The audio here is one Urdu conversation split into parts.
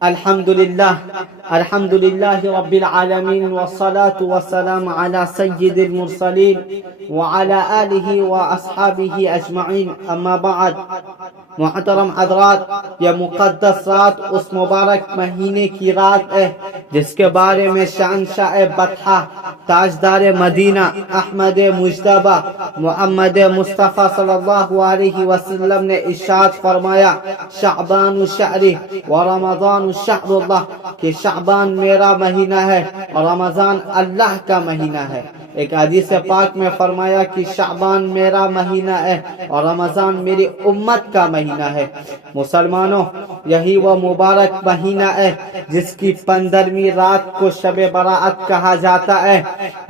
الحمد لله رب العالمين والصلاة والسلام على سيد المرسلين وعلى آله وأصحابه أجمعين اما بعد. محترم حضرات، یہ مقدس رات اس مبارک مہینے کی رات ہے جس کے بارے میں شہنشاہ بطحہ تاجدار مدینہ احمد مجتبی محمد مصطفیٰ صلی اللہ علیہ وسلم نے ارشاد فرمایا، شعبان شہری و رمضان شہر اللہ، کہ شعبان میرا مہینہ ہے اور رمضان اللہ کا مہینہ ہے۔ ایک حدیث پاک میں فرمایا کہ شعبان میرا مہینہ ہے اور رمضان میری امت کا مہینہ ہے۔ مسلمانوں، یہی وہ مبارک مہینہ ہے جس کی 15ویں رات کو شب برات کہا جاتا ہے۔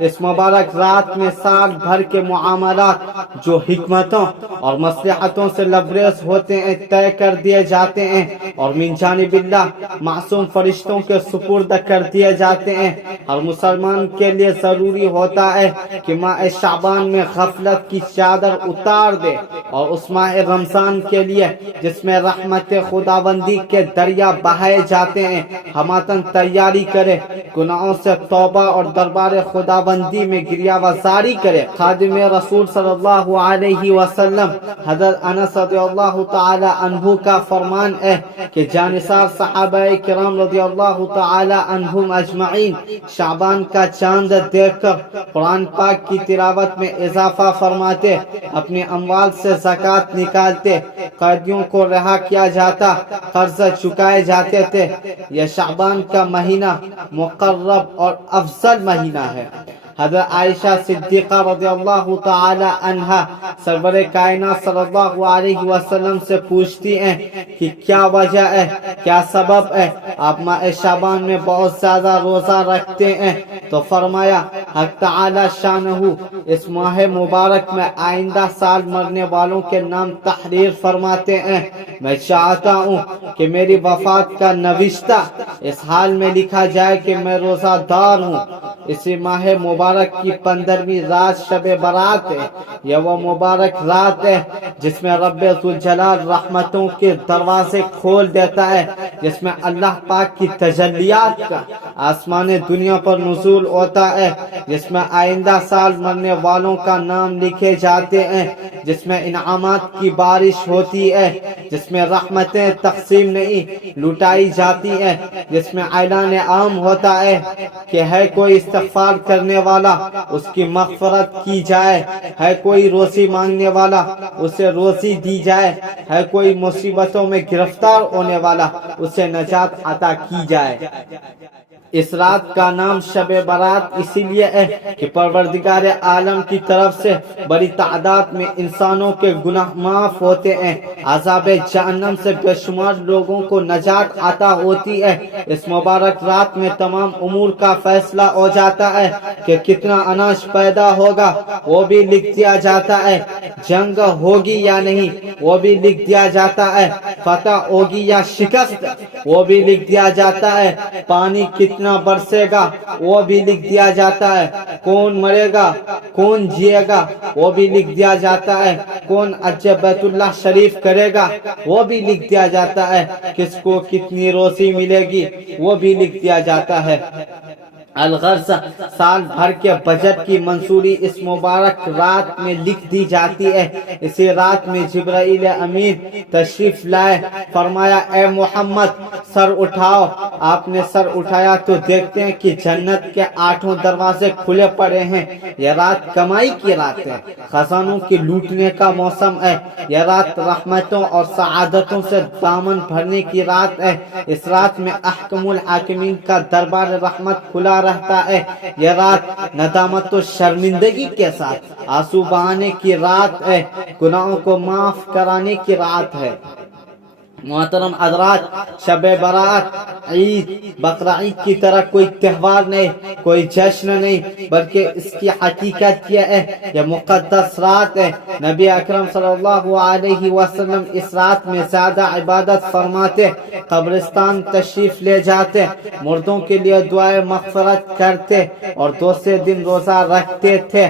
اس مبارک رات میں سال بھر کے معاملات جو حکمتوں اور مصلحتوں سے لبریز ہوتے ہیں طے کر دیے جاتے ہیں اور من جانب اللہ معصوم فرشتوں کے سپرد کر دیے جاتے ہیں۔ ہر مسلمان کے لیے ضروری ہوتا ہے کہ ماہ شعبان میں غفلت کی چادر اتار دے اور اس ماہ رمضان کے لیے جس میں رحمت خداوندی کے دریا بہائے جاتے ہیں ہماتن تیاری کرے، گناہوں سے توبہ اور دربار خداوندی میں گریہ وزاری کرے۔ خادم رسول صلی اللہ علیہ وسلم حضرت انس رضی اللہ تعالی عنہ کا فرمان ہے کہ جانثار صحابہ کرام رضی اللہ تعالی عنہم اجمعین شعبان کا چاند دیکھ کر قرآن پاک کی تلاوت میں اضافہ فرماتے، اپنے اموال سے زکوٰۃ نکالتے، قیدیوں کو رہا کیا جاتا، قرض چکائے جاتے تھے۔ یہ شعبان کا مہینہ مقرب اور افضل مہینہ ہے۔ حضرت عائشہ صدیقہ رضی اللہ تعالی عنہا سرور کائنات صلی اللہ علیہ وسلم سے پوچھتی ہیں کہ کیا وجہ ہے، کیا سبب ہے آپ ماہ شعبان میں بہت زیادہ روزہ رکھتے ہیں؟ تو فرمایا، حق تعالی شانہ اس ماہ مبارک میں آئندہ سال مرنے والوں کے نام تحریر فرماتے ہیں۔ میں چاہتا ہوں کہ میری وفات کا نوشتہ اس حال میں لکھا جائے کہ میں روزہ دار ہوں۔ اسی ماہ مبارک کی 15ویں رات شب برات ہے۔ یہ وہ مبارک رات ہے جس میں رب ذوالجلال رحمتوں کے دروازے کھول دیتا ہے، جس میں اللہ پاک کی تجلیات کا آسمان دنیا پر نزول ہوتا ہے، جس میں آئندہ سال مرنے والوں کا نام لکھے جاتے ہیں، جس میں انعامات کی بارش ہوتی ہے، جس میں رحمتیں تقسیم نہیں لٹائی جاتی ہیں، جس میں اعلان عام ہوتا ہے کہ ہے کوئی استغفار کرنے والا اس کی مغفرت کی جائے، ہے کوئی روزی مانگنے والا اسے روزی دی جائے، ہے کوئی مصیبتوں میں گرفتار ہونے والا اسے نجات عطا کی جائے۔ اس رات کا نام شب برات اسی لیے ہے کہ پروردگار عالم کی طرف سے بڑی تعداد میں انسانوں کے گناہ معاف ہوتے ہیں، عذاب جہنم سے بے شمار لوگوں کو نجات عطا ہوتی ہے۔ اس مبارک رات میں تمام امور کا فیصلہ ہو جاتا ہے کہ کتنا اناج پیدا ہوگا وہ بھی لکھ دیا جاتا ہے، جنگ ہوگی یا نہیں وہ بھی لکھ دیا جاتا ہے، فتح ہوگی یا شکست وہ بھی لکھ دیا جاتا ہے، پانی کتنا برسے گا وہ بھی لکھ دیا جاتا ہے، کون مرے گا کون جیے گا وہ بھی لکھ دیا جاتا ہے، کون حج بیت اللہ شریف کرے گا وہ بھی لکھ دیا جاتا ہے، کس کو کتنی روزی ملے گی وہ بھی لکھ دیا جاتا ہے۔ الغرض سال بھر کے بجٹ کی منصوری اس مبارک رات میں لکھ دی جاتی ہے۔ اسی رات میں جبرائیل امین تشریف لائے، فرمایا اے محمد سر اٹھاؤ۔ آپ نے سر اٹھایا تو دیکھتے ہیں کہ جنت کے 8 دروازے کھلے پڑے ہیں۔ یہ رات کمائی کی رات ہے، خزانوں کی لوٹنے کا موسم ہے۔ یہ رات رحمتوں اور سعادتوں سے دامن بھرنے کی رات ہے۔ اس رات میں احکم الحاکمین کا دربار رحمت کھلا رہتا ہے۔ یہ رات ندامت و شرمندگی کے ساتھ آنسو بہانے کی رات ہے، گناہوں کو معاف کرانے کی رات ہے۔ محترم حضرات، شب برات عید بقرعید کی طرح کوئی تہوار نہیں، کوئی جشن نہیں، بلکہ اس کی حقیقت یہ ہے، یہ مقدس رات ہے۔ نبی اکرم صلی اللہ علیہ وسلم اس رات میں زیادہ عبادت فرماتے، قبرستان تشریف لے جاتے، مردوں کے لیے دعائے مغفرت کرتے اور دوسرے دن روزہ رکھتے تھے۔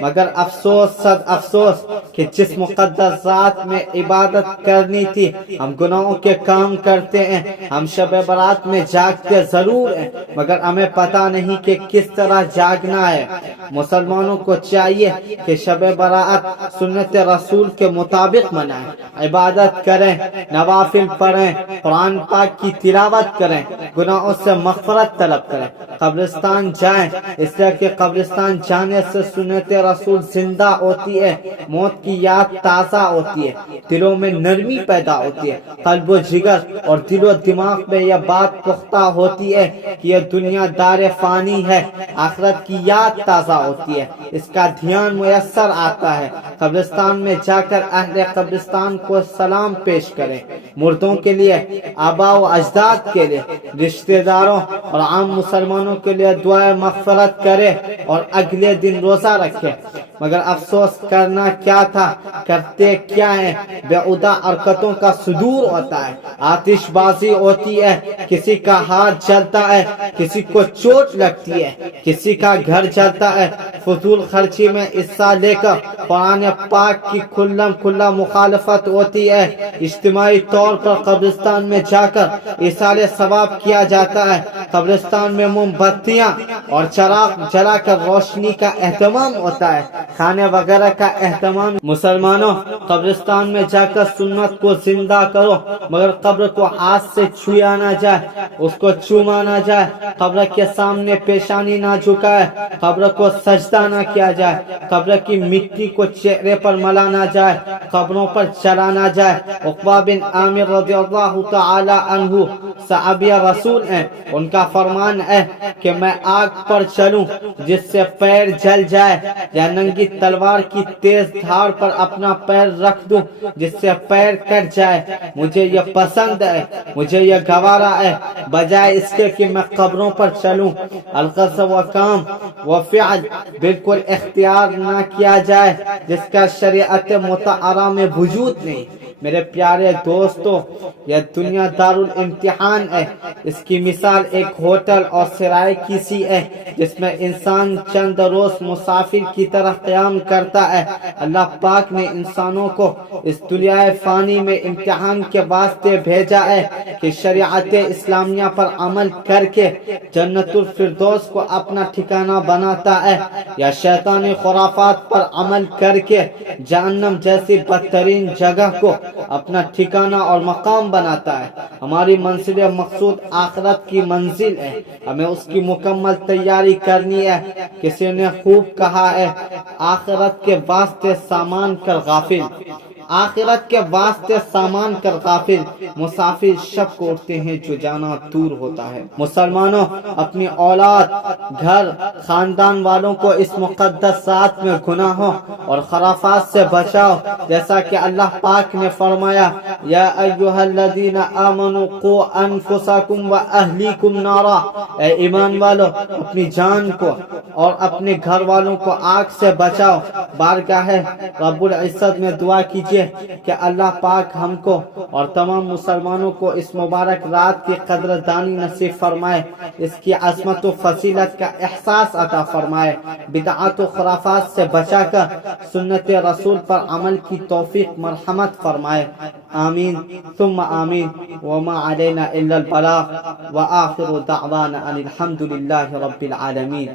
مگر افسوس صد افسوس کہ جس مقدس رات میں عبادت کرنی تھی ہم گناہوں کے کام کرتے ہیں، ہم شب برات رات میں جاگتے ضرور ہیں مگر ہمیں پتہ نہیں کہ کس طرح جاگنا ہے۔ مسلمانوں کو چاہیے کہ شب برات سنت رسول کے مطابق منائیں، عبادت کریں، نوافل پڑھیں، قرآن پاک کی تلاوت کریں، گناہوں سے مغفرت طلب کریں، قبرستان جائیں، اس لیے کہ قبرستان جانے سے سنت رسول زندہ ہوتی ہے، موت کی یاد تازہ ہوتی ہے، دلوں میں نرمی پیدا ہوتی ہے، قلب و جگر اور دل و دماغ میں یہ بات پختہ ہوتی ہے کہ یہ دنیا دار فانی ہے، آخرت کی یاد تازہ ہوتی ہے، اس کا دھیان میسر آتا ہے۔ قبرستان میں جا کر اہل قبرستان کو سلام پیش کریں، مردوں کے لیے، آباء و اجداد کے لیے، رشتہ داروں اور عام مسلمانوں کے لیے دعائے مغفرت کرے اور اگلے دن روزہ رکھے۔ مگر افسوس کرنا کیا تھا، کرتے کیا ہیں، بےہودہ حرکتوں کا صدور ہوتا ہے، آتش بازی ہوتی ہے، کسی کا ہاتھ جلتا ہے، کسی کو چوٹ لگتی ہے، کسی کا گھر جلتا ہے، فضول خرچی میں حصہ لے کر قرآن پاک کی کھلم کھلا مخالفت ہوتی ہے، اجتماعی طور پر قبرستان میں جا کر ایصال ثواب کیا جاتا ہے، قبرستان میں موم بتیاں اور چراغ جلا کر روشنی کا اہتمام ہوتا ہے، کھانے وغیرہ کا اہتمام۔ مسلمانوں، قبرستان میں جا کر سنت کو زندہ کرو، مگر قبر کو ہاتھ سے چھویا نہ جائے، اس کو چوما نہ جائے، قبر کے سامنے پیشانی نہ جھکائے، قبر کو سجدہ نہ کیا جائے، قبر کی مٹی کو چہرے پر ملا نہ جائے، قبروں پر چلا نہ جائے۔ عقبہ بن عامر رضی اللہ تعالی عنہ صحابی رسول ہیں، ان کا فرمان ہے کہ میں آگ پر چلوں جس سے پیر جل جائے، یا ننگی تلوار کی تیز دھار پر اپنا پیر رکھ دوں جس سے پیر کٹ جائے، مجھے یہ پسند ہے، مجھے یہ گوارا ہے، بجائے اس کے کہ میں قبروں پر چلوں۔ القصد و کام و فعل بالکل اختیار نہ کیا جائے جس کا شریعت مطہرہ میں وجود نہیں۔ میرے پیارے دوستو، یہ دنیا دار الامتحان ہے، اس کی مثال ایک ہوٹل اور سرائے کی سی ہے جس میں انسان چند روز مسافر کی طرح قیام کرتا ہے۔ اللہ پاک نے انسانوں کو اس دنیا فانی میں امتحان کے واسطے بھیجا ہے کہ شریعت اسلامیہ پر عمل کر کے جنت الفردوس کو اپنا ٹھکانہ بناتا ہے، یا شیطانی خرافات پر عمل کر کے جہنم جیسی بدترین جگہ کو اپنا ٹھکانہ اور مقام بناتا ہے۔ ہماری منزل مقصود آخرت کی منزل ہے، ہمیں اس کی مکمل تیاری کرنی ہے۔ کسی نے خوب کہا ہے، آخرت کے واسطے سامان کر غافل، آخرت کے واسطے سامان کر غافل، مسافر شب کو اٹھتے ہیں جو جانا دور ہوتا ہے۔ مسلمانوں، اپنی اولاد، گھر، خاندان والوں کو اس مقدس رات میں گناہوں اور خرافات سے بچاؤ، جیسا کہ اللہ پاک نے فرمایا، یا ایھا الذین آمنوا قوا انفسکم واہلیکم نارا، اے ایمان والو، اپنی جان کو اور اپنے گھر والوں کو آگ سے بچاؤ۔ بارگاہ رب العزت میں دعا کیجیے کہ اللہ پاک ہم کو اور تمام مسلمانوں کو اس مبارک رات کی قدردانی نصیب فرمائے، اس کی عظمت و فضیلت کا احساس عطا فرمائے، بدعات و خرافات سے بچا کر سنت رسول پر عمل کی توفیق مرحمت فرمائے، آمین ثم آمین۔ وما علینا الا البلاغ وآخر دعوانا ان الحمد للہ رب العالمین۔